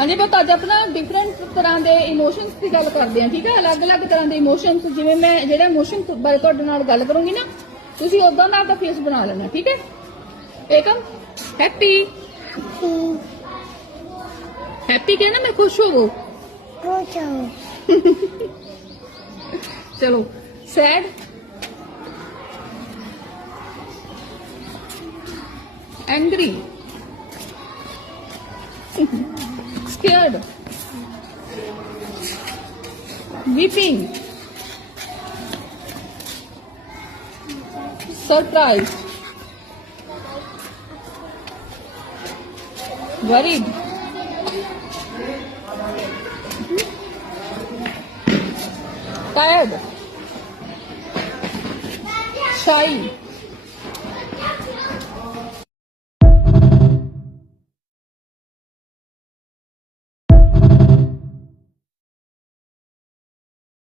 हाँ जी बहुत अज अपना डिफरेंट तरह के इमोशनस की गल करते हैं ठीक है अलग अलग तरह के इमोशनस जिवें मैं जेहड़ा इमोशन बारे तुहाडे नाल गल करूंगी ना तुसीं उदां दा आपदा फेस बना लेना ठीक है एकम हैप्पी हैप्पी कहना मैं खुश होवो चलो sad angry scared weeping surprised worried tired shy